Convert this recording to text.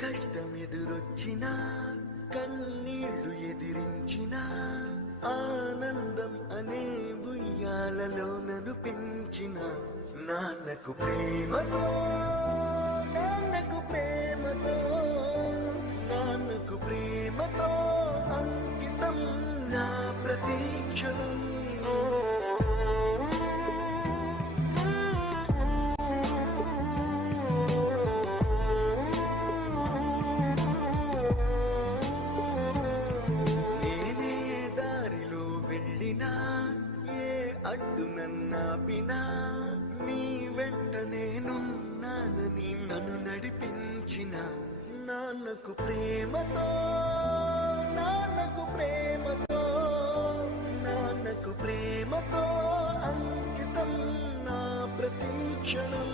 కష్టం ఎదురొచ్చినా కన్నీళ్లు ఎదిరించినా ఆనందం అనే ఉయ్యాలలో నన్ను పెంచిన నాన్నకు ప్రేమతో నాన్నకు ప్రేమతో నాన్నకు ప్రేమతో అంకితం నా ప్రతీక్షణం. నేనే దారిలో వెళ్ళినా ఏ అడ్డు నన్నాపినా నీ వెంట నేనున్నానని నన్ను నడిపించిన నాన్నకు ప్రేమతో నాన్నకు ప్రేమతో నాన్నకు ప్రేమతో అంకితం నా ప్రతీక్షణం.